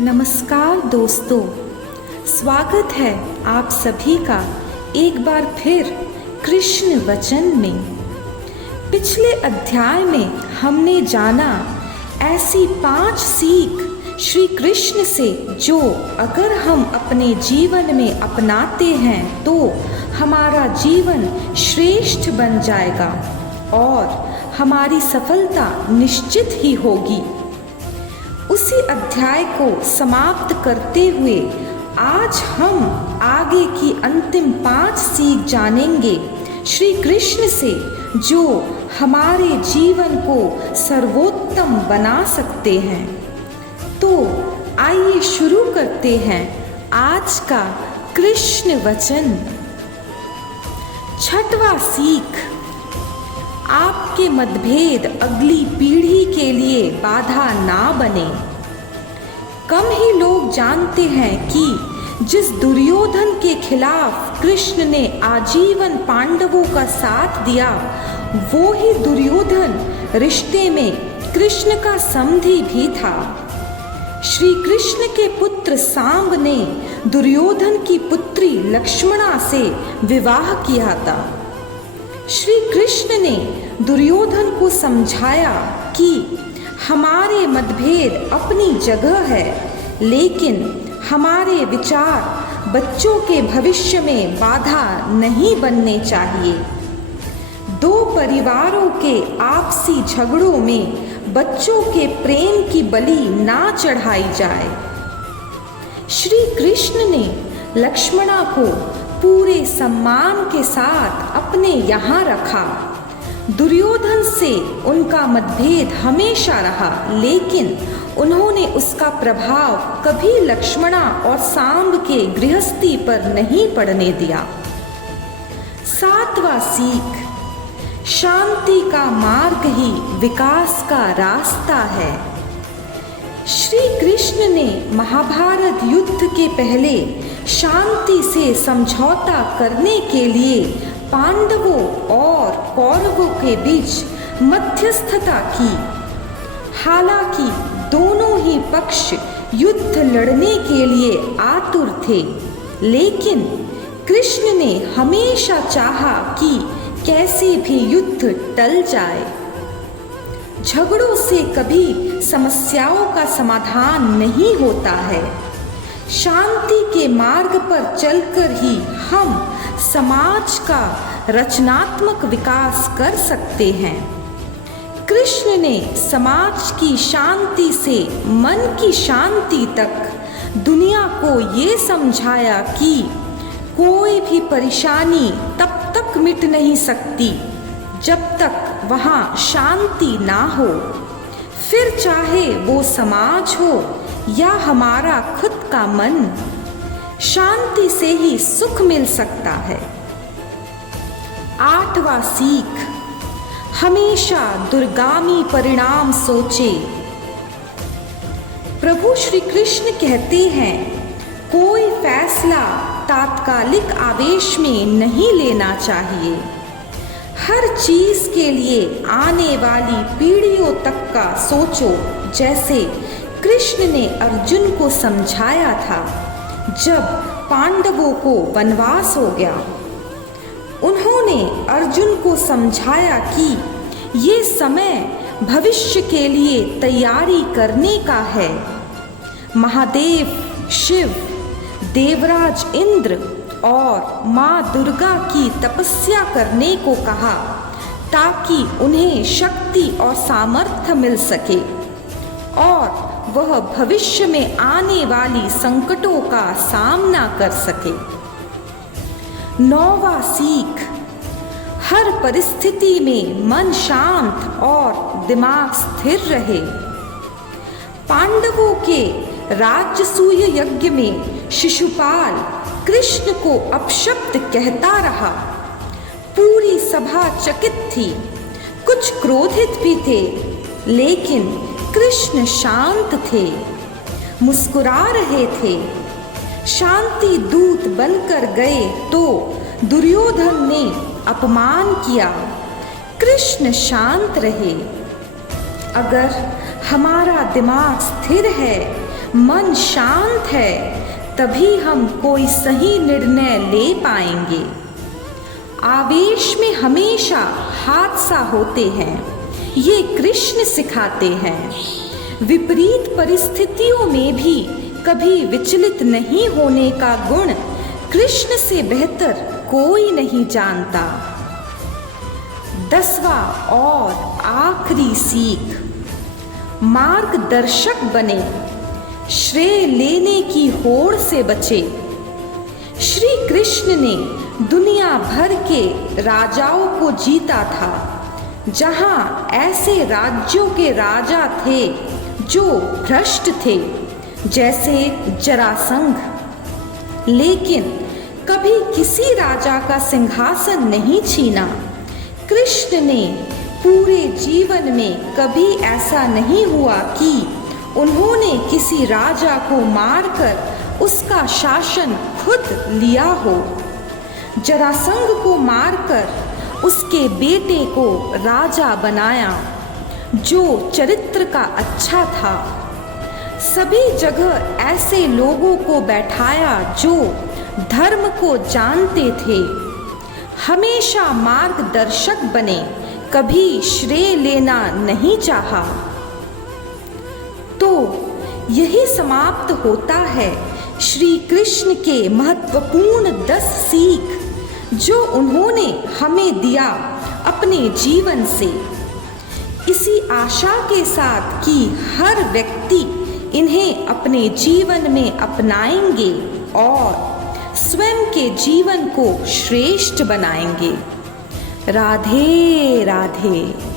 नमस्कार दोस्तों, स्वागत है आप सभी का एक बार फिर कृष्ण वचन में। पिछले अध्याय में हमने जाना ऐसी 5 सीख श्री कृष्ण से जो अगर हम अपने जीवन में अपनाते हैं तो हमारा जीवन श्रेष्ठ बन जाएगा और हमारी सफलता निश्चित ही होगी। उसी अध्याय को समाप्त करते हुए आज हम आगे की अंतिम 5 सीख जानेंगे श्री कृष्ण से जो हमारे जीवन को सर्वोत्तम बना सकते हैं। तो आइए शुरू करते हैं आज का कृष्ण वचन। 6वां सीख, आपके मतभेद अगली पीढ़ी के लिए बाधा ना बने। कम ही लोग जानते हैं कि जिस दुर्योधन के खिलाफ कृष्ण ने आजीवन पांडवों का साथ दिया, वो ही दुर्योधन रिश्ते में कृष्ण का समधी भी था। श्री कृष्ण के पुत्र सांब ने दुर्योधन की पुत्री लक्ष्मणा से विवाह किया था। श्री कृष्ण ने दुर्योधन को समझाया कि हमारे मतभेद अपनी जगह है, लेकिन हमारे विचार बच्चों के भविष्य में बाधा नहीं बनने चाहिए। 2 परिवारों के आपसी झगड़ों में बच्चों के प्रेम की बलि ना चढ़ाई जाए। श्री कृष्ण ने लक्ष्मणा को पूरे सम्मान के साथ अपने यहाँ रखा। दुर्योधन से उनका मतभेद हमेशा रहा, लेकिन उन्होंने उसका प्रभाव कभी लक्ष्मणा और सांब के गृहस्थी पर नहीं पड़ने दिया। 7वां सीख, शांति का मार्ग ही विकास का रास्ता है। श्री कृष्ण ने महाभारत युद्ध के पहले शांति से समझौता करने के लिए पांडवों और कौरवों के बीच मध्यस्थता की। हालांकि दोनों ही पक्ष युद्ध लड़ने के लिए आतुर थे, लेकिन कृष्ण ने हमेशा चाहा कि कैसे भी युद्ध टल जाए। झगड़ों से कभी समस्याओं का समाधान नहीं होता है। शांति के मार्ग पर चलकर ही हम समाज का रचनात्मक विकास कर सकते हैं। कृष्ण ने समाज की शांति से मन की शांति तक दुनिया को ये समझाया कि कोई भी परेशानी तब तक मिट नहीं सकती जब तक वहाँ शांति ना हो। फिर चाहे वो समाज हो या हमारा खुद का मन, शांति से ही सुख मिल सकता है। 8वां सीख, हमेशा दूरगामी परिणाम सोचे। प्रभु श्री कृष्ण कहते हैं, कोई फैसला तात्कालिक आवेश में नहीं लेना चाहिए। हर चीज के लिए आने वाली पीढ़ियों तक का सोचो, जैसे कृष्ण ने अर्जुन को समझाया था जब पांडवों को वनवास हो गया। उन्होंने अर्जुन को समझाया कि ये समय भविष्य के लिए तैयारी करने का है। महादेव शिव, देवराज इंद्र और माँ दुर्गा की तपस्या करने को कहा ताकि उन्हें शक्ति और सामर्थ्य मिल सके और वह भविष्य में आने वाली संकटों का सामना कर सके। 9वां सीख, हर परिस्थिति में मन शांत और दिमाग स्थिर रहे। पांडवों के राजसूय यज्ञ में शिशुपाल कृष्ण को अपशब्द कहता रहा। पूरी सभा चकित थी, कुछ क्रोधित भी थे, लेकिन कृष्ण शांत थे, मुस्कुरा रहे थे। शांति दूत बनकर गए तो दुर्योधन ने अपमान किया, कृष्ण शांत रहे। अगर हमारा दिमाग स्थिर है, मन शांत है, तभी हम कोई सही निर्णय ले पाएंगे। आवेश में हमेशा हादसा होते हैं, ये कृष्ण सिखाते हैं। विपरीत परिस्थितियों में भी कभी विचलित नहीं होने का गुण कृष्ण से बेहतर कोई नहीं जानता। 10वां और आखिरी सीख, मार्गदर्शक बने, श्रेय लेने की होड़ से बचे। श्री कृष्ण ने दुनिया भर के राजाओं को जीता था, जहां ऐसे राज्यों के राजा थे जो भ्रष्ट थे, जैसे जरासंध। लेकिन कभी किसी राजा का सिंहासन नहीं छीना। कृष्ण ने पूरे जीवन में कभी ऐसा नहीं हुआ कि उन्होंने किसी राजा को मारकर उसका शासन खुद लिया हो। जरासंध को मारकर उसके बेटे को राजा बनाया, जो चरित्र का अच्छा था। सभी जगह ऐसे लोगों को बैठाया जो धर्म को जानते थे। हमेशा मार्गदर्शक बने, कभी श्रेय लेना नहीं चाहा। तो यही समाप्त होता है श्री कृष्ण के महत्वपूर्ण 10 सीख, जो उन्होंने हमें दिया अपने जीवन से। इसी आशा के साथ कि हर व्यक्ति इन्हें अपने जीवन में अपनाएंगे और स्वयं के जीवन को श्रेष्ठ बनाएंगे। राधे राधे।